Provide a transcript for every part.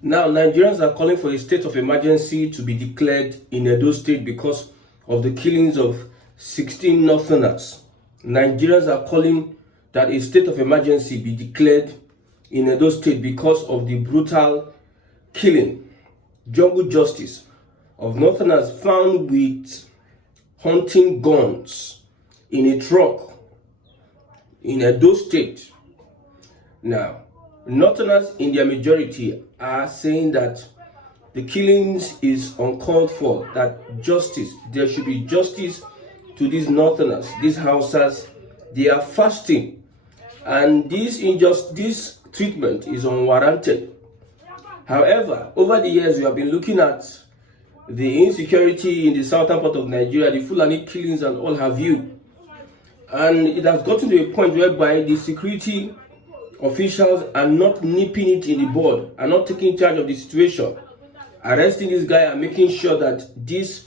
Now, Nigerians are calling for a state of emergency to be declared in Edo State because of the killings of 16 Northerners. Nigerians are calling that a state of emergency be declared in Edo State because of the brutal killing, jungle justice, of Northerners found with hunting guns in a truck in Edo State. Now, Northerners in their majority are saying that the killings is uncalled for, that there should be justice to these Northerners, these Hausas. They are fasting, and this treatment is unwarranted. However, over the years, we have been looking at the insecurity in the southern part of Nigeria, the Fulani killings and all have you. And it has gotten to a point whereby the security officials are not nipping it in the bud, are not taking charge of the situation, arresting this guy and making sure that this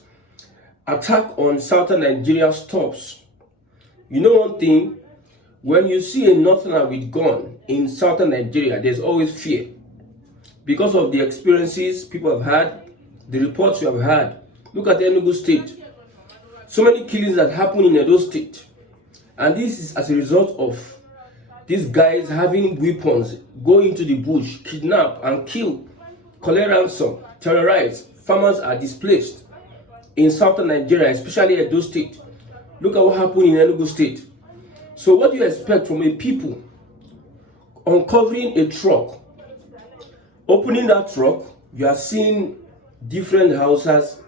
attack on southern Nigeria stops. You know one thing, when you see a northerner with gun in southern Nigeria, there's always fear. Because of the experiences people have had, the reports you have had. Look at Enugu State. So many killings that happen in Edo State. And this is as a result of these guys having weapons, go into the bush, kidnap and kill, collect ransom, terrorize. Farmers are displaced in southern Nigeria, especially Edo State. Look at what happened in Enugu State. So what do you expect from a people uncovering a truck? Opening that truck, you are seeing different houses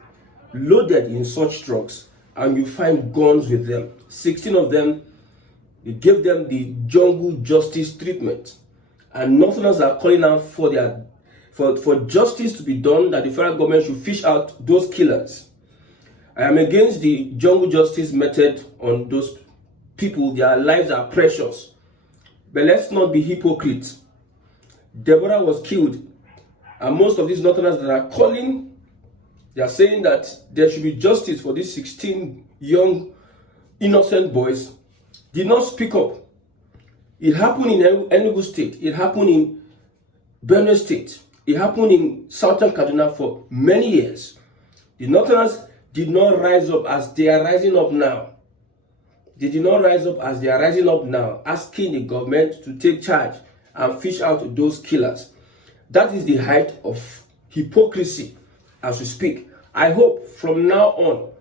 loaded in such trucks, and you find guns with them. 16 of them. They gave them the jungle justice treatment, and Northerners are calling out for justice to be done, that the federal government should fish out those killers. I am against the jungle justice method on those people. Their lives are precious, but let's not be hypocrites. Deborah was killed, and most of these Northerners that are calling, they are saying that there should be justice for these 16 young innocent boys, did not speak up. It happened in Enugu State. It happened in Benue State. It happened in Southern Kaduna for many years. The Northerners did not rise up as they are rising up now. They did not rise up as they are rising up now, asking the government to take charge and fish out those killers. That is the height of hypocrisy as we speak. I hope from now on,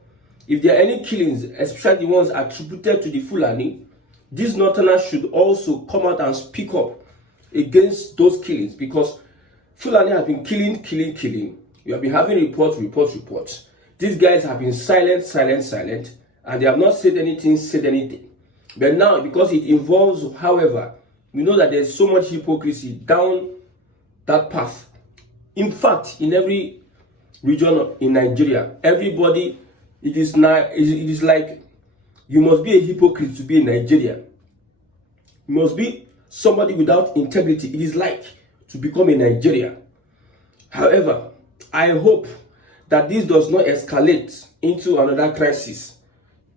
if there are any killings, especially the ones attributed to the Fulani, these Northerners should also come out and speak up against those killings, because Fulani has been killing. We have been having reports. These guys have been silent, and they have not said anything. But now, because it involves, however, we know that there's so much hypocrisy down that path. In fact, in every region in Nigeria, everybody, it is like you must be a hypocrite to be in Nigeria. You must be somebody without integrity. It is like to become a Nigerian. However, I hope that this does not escalate into another crisis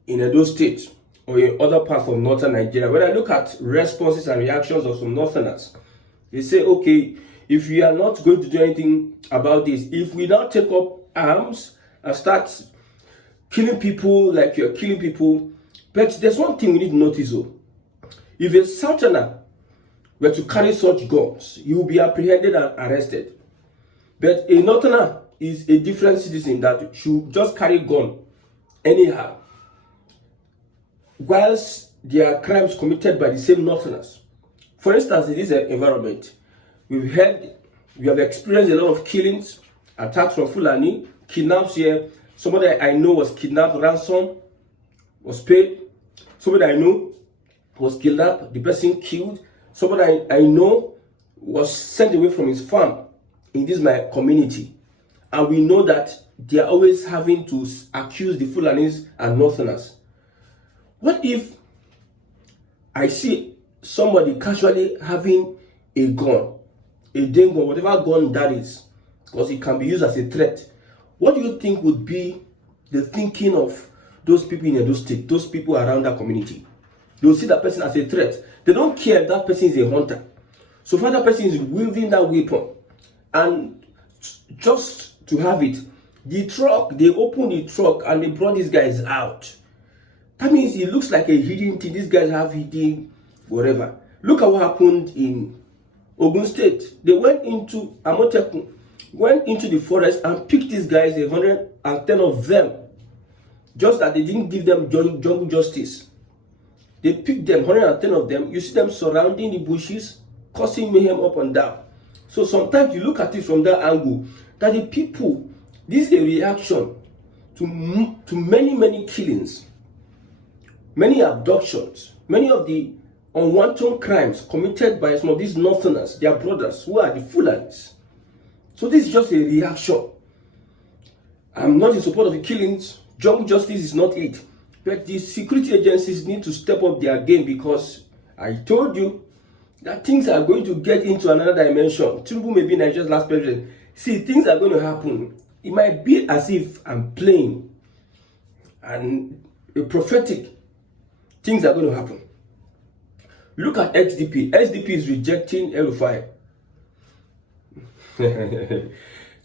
in Edo State or in other parts of northern Nigeria. When I look at responses and reactions of some Northerners, they say, okay, if we are not going to do anything about this, if we now take up arms and start killing people like you're killing people. But there's one thing we need to notice though. If a Southerner were to carry such guns, he will be apprehended and arrested. But a Northerner is a different citizen that should just carry gun anyhow, whilst there are crimes committed by the same Northerners. For instance, in this environment, we have experienced a lot of killings, attacks from Fulani, kidnaps here. Somebody I know was kidnapped, ransom was paid. Somebody I know was kidnapped, the person killed. Somebody I know was sent away from his farm in this my community. And we know that they are always having to accuse the Fulanis and Northerners. What if I see somebody casually having a gun, a dingo, whatever gun that is, because it can be used as a threat? What do you think would be the thinking of those people in Edo State, those people around that community? They will see that person as a threat. They don't care if that person is a hunter. So far that person is wielding that weapon And just to have it, the truck, they opened the truck and they brought these guys out. That means it looks like a hidden thing. These guys have hidden whatever. Look at what happened in Ogun State. They went into Amotekun, went into the forest and picked these guys, 110 of them. Just that they didn't give them jungle justice. They picked them, 110 of them. You see them surrounding the bushes, causing mayhem up and down. So sometimes you look at it from that angle, that the people, this is a reaction to many killings, many abductions, many of the unwanted crimes committed by some of these northerners, their brothers, who are the Fulanis. So this is just a reaction. I'm not in support of the killings. Jungle justice is not it. But the security agencies need to step up their game, because I told you that things are going to get into another dimension. Tinubu may be Nigeria's last president. See, things are going to happen. It might be as if I'm playing, and a prophetic things are going to happen. Look at SDP. SDP is rejecting El-Rufai.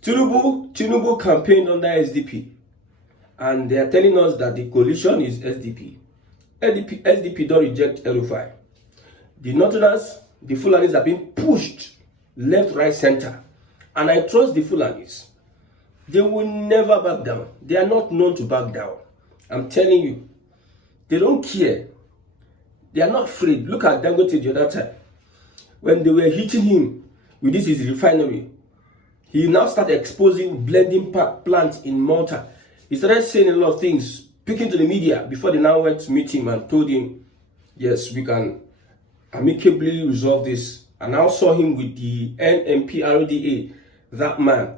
Tinubu campaigned under SDP, and they are telling us that the coalition is SDP. SDP don't reject El-Rufai. The Northerners, the Fulanis are being pushed left, right, center. And I trust the Fulanis. They will never back down. They are not known to back down. I'm telling you. They don't care. They are not afraid. Look at Dangote the other time. When they were hitting him with this his refinery, he now started exposing blending plants in Malta. He started saying a lot of things, speaking to the media before they now went to meet him and told him, yes, we can amicably resolve this. And I saw him with the NMPRDA, that man,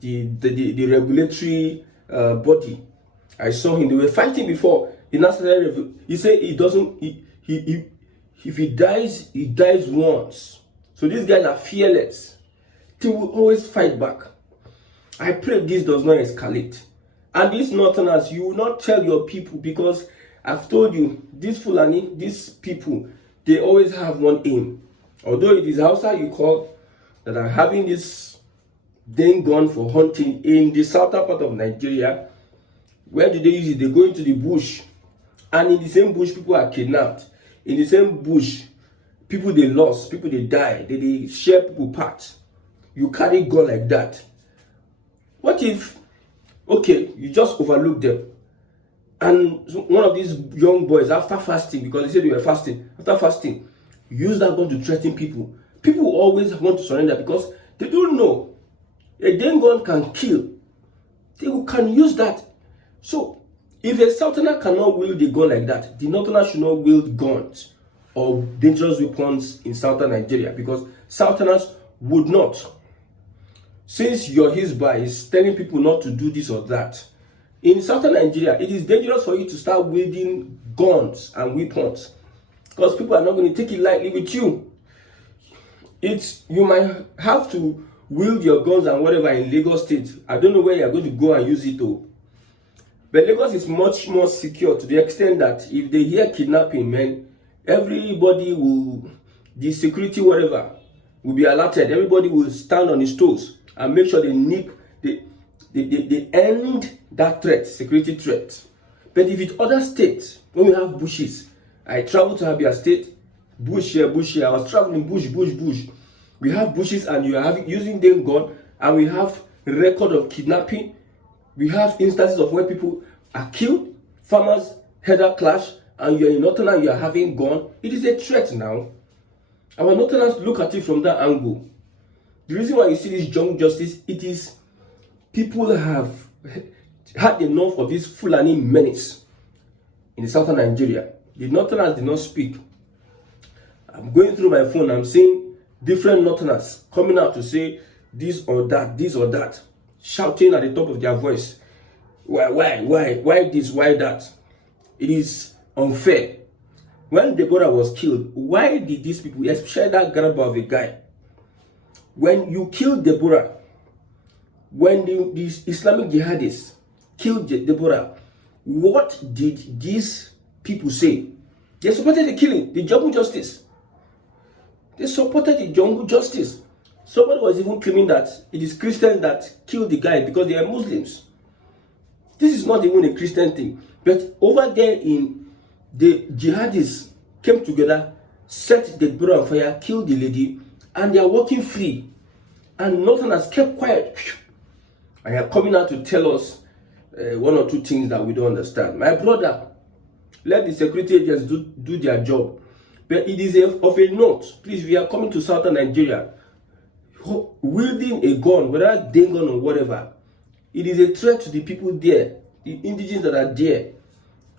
the regulatory body. I saw him. They were fighting before. He now started. He said he doesn't. If he dies once. So these guys are fearless. They will always fight back. I pray this does not escalate. And these Northerners, you will not tell your people, because I've told you, these Fulani, these people, they always have one aim. Although it is Hausa you call that are having this dang gun for hunting in the southern part of Nigeria. Where do they use it? They go into the bush, and in the same bush people are kidnapped. In the same bush, people they lost, people they die, they share people parts. You carry gun like that. What if, okay, you just overlook them, and one of these young boys, after fasting, because they said they were fasting, after fasting, use that gun to threaten people. People always want to surrender because they don't know. A damn gun can kill. They can use that. So, if a Southerner cannot wield a gun like that, the Northerner should not wield guns or dangerous weapons in Southern Nigeria, because Southerners would not. Since your Hizbah is telling people not to do this or that, in Southern Nigeria, it is dangerous for you to start wielding guns and weapons, because people are not going to take it lightly with you. You might have to wield your guns and whatever in Lagos State. I don't know where you're going to go and use it though. But Lagos is much more secure, to the extent that if they hear kidnapping, man, everybody will, the security whatever, will be alerted. Everybody will stand on his toes and make sure they end that threat, security threat. But if it's other states, when we have bushes, I traveled to Abia State, bush here. I was traveling bush. We have bushes, and you are using them gun, and we have record of kidnapping. We have instances of where people are killed, farmers, header clash, and you're in Northern, you are having gun. It is a threat now. Our Northerners look at it from that angle. The reason why you see this jungle justice, it is people have had enough of this Fulani menace in the southern Nigeria. The Northerners did not speak. I'm going through my phone, I'm seeing different Northerners coming out to say this or that, shouting at the top of their voice. Why this, why that? It is unfair. When Deborah was killed, why did these people, especially that grabber of a guy, when you killed Deborah, when the Islamic jihadists killed Deborah, what did these people say? They supported the killing, the jungle justice. They supported the jungle justice. Somebody was even claiming that it is Christians that killed the guy because they are Muslims. This is not even a Christian thing. But over there in the jihadists came together, set the Deborah on fire, killed the lady, and they are walking free. And nothing has kept quiet. And they are coming out to tell us one or two things that we don't understand. My brother, let the security agents do their job. But it is of a note. Please, we are coming to southern Nigeria. Wielding a gun, whether it's day gun or whatever, it is a threat to the people there, the indigenous that are there.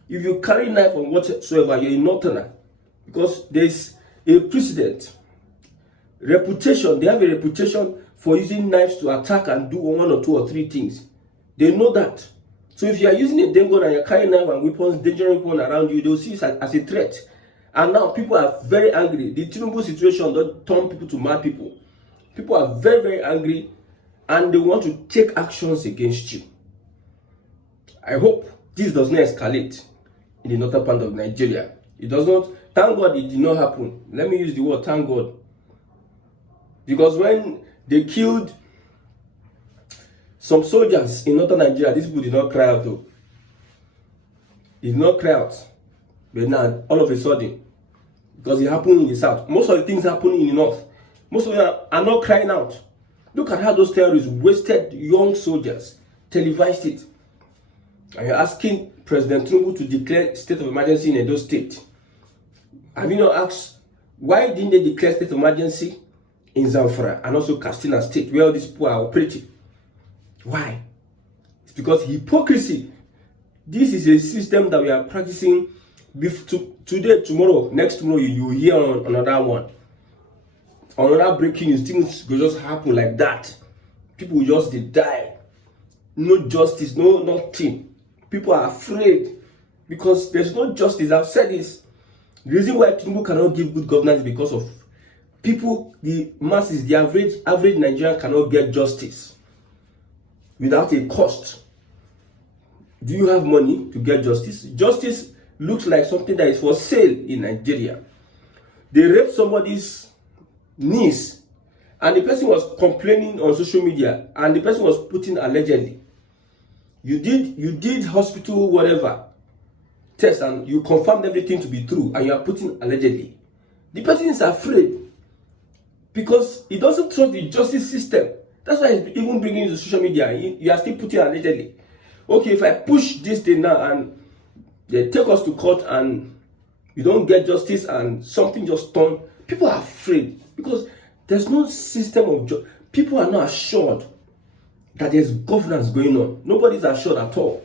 If you carry knife or whatsoever, you're a northerner. Because there's a precedent. Reputation, they have a reputation for using knives to attack and do one or two or three things. They know that. So if you are using a day gun and you're carrying knife and weapons, dangerous weapons around you, they'll see it as a threat. And now people are very angry. The Tinubu situation don't turn people to mad people. People are very, very angry and they want to take actions against you. I hope this does not escalate in the northern part of Nigeria. It does not. Thank God it did not happen. Let me use the word thank God. Because when they killed some soldiers in northern Nigeria, these people did not cry out though. They did not cry out. But now, all of a sudden, because it happened in the south, most of the things happen in the north. Most of them are not crying out. Look at how those terrorists wasted young soldiers, televised it. And you're asking President Tinubu to declare state of emergency in Edo State. Have you not asked, why didn't they declare state of emergency in Zamfara and also Katsina State, where all these people are operating? Why? It's because hypocrisy. This is a system that we are practicing today, tomorrow, next tomorrow, you hear on another one. Another breaking news, things will just happen like that. People will just die. No justice, no nothing. People are afraid because there's no justice. I've said this. The reason why Tinubu cannot give good governance is because of people, the masses, the average Nigerian cannot get justice without a cost. Do you have money to get justice? Justice looks like something that is for sale in Nigeria. They raped somebody's niece and the person was complaining on social media and the person was putting allegedly. You did hospital whatever test and you confirmed everything to be true and you are putting allegedly. The person is afraid because he doesn't trust the justice system. That's why he's even bringing it to social media. You are still putting allegedly. Okay, if I push this thing now and they take us to court and you don't get justice and something just turn, people are afraid because there's no system of justice. People are not assured that there's governance going on. Nobody's assured at all.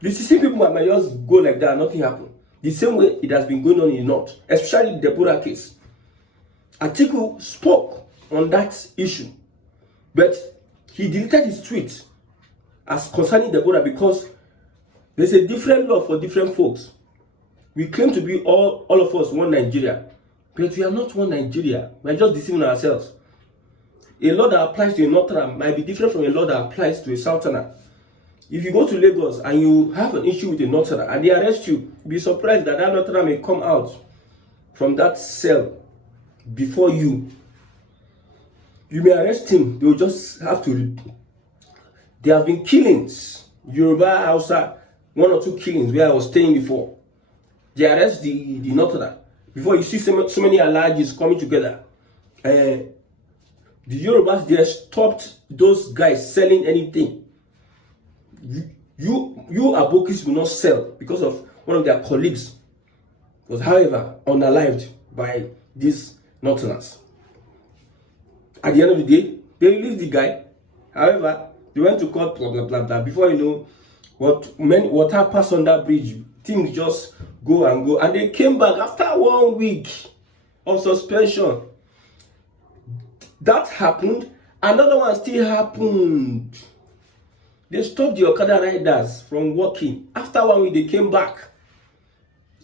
The system people might just go like that and nothing happen. The same way it has been going on in the north, especially the Deborah case. Atiku spoke on that issue, but he deleted his tweet as concerning Deborah because there's a different law for different folks. We claim to be all of us one Nigeria, but we are not one Nigeria. We are just deceiving ourselves. A law that applies to a northerner might be different from a law that applies to a southerner. If you go to Lagos and you have an issue with a northerner and they arrest you, be surprised that that northerner may come out from that cell before you. You may arrest him. They will just have to. There have been killings. Yoruba, Hausa, one or two killings where I was staying before. They arrest the northerner. Before you see so many allergies coming together. The Yorubas there stopped those guys selling anything. You Abokis will not sell because of one of their colleagues was, however, unalived by these northerners. At the end of the day, they released the guy. However, they went to court, blah blah blah blah. Before you know, water passed on that bridge. Things just go, and they came back after 1 week of suspension. That happened. Another one still happened. They stopped the Okada riders from working. After 1 week, they came back.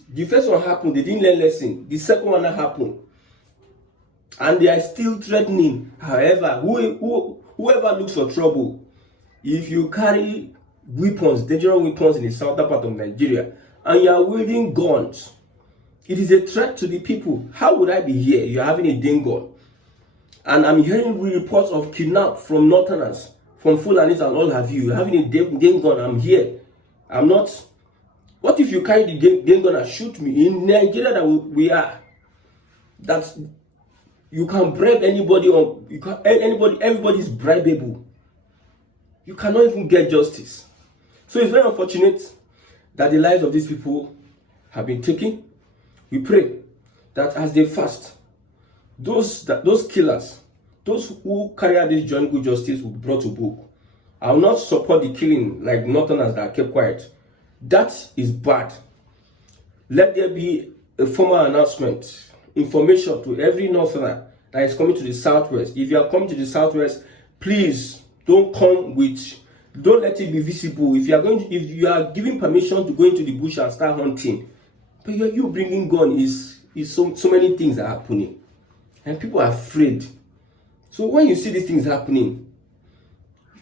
The first one happened. They didn't learn lesson. The second one happened. And they are still threatening. However, whoever looks for trouble, if you carry weapons, dangerous weapons in the southern part of Nigeria, and you are wielding guns, it is a threat to the people. How would I be here? You are having a dang gun. And I'm hearing reports of kidnap from Northerners, from Fulanis and all have you. Having a game gun, I'm here. I'm not. What if you carry the game gun and shoot me? In Nigeria that we are, that you can bribe anybody, or you can everybody is bribable. You cannot even get justice. So it's very unfortunate that the lives of these people have been taken. We pray that as they fast, those killers, those who carry out this joint good justice will be brought to book. I will not support the killing like Northerners that kept quiet. That is bad. Let there be a formal announcement, information to every Northerner that is coming to the Southwest. If you are coming to the Southwest, please don't let it be visible. If you are giving permission to go into the bush and start hunting, but you bringing gun is so many things are happening, and people are afraid. So when you see these things happening,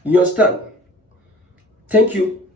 you understand. Thank you.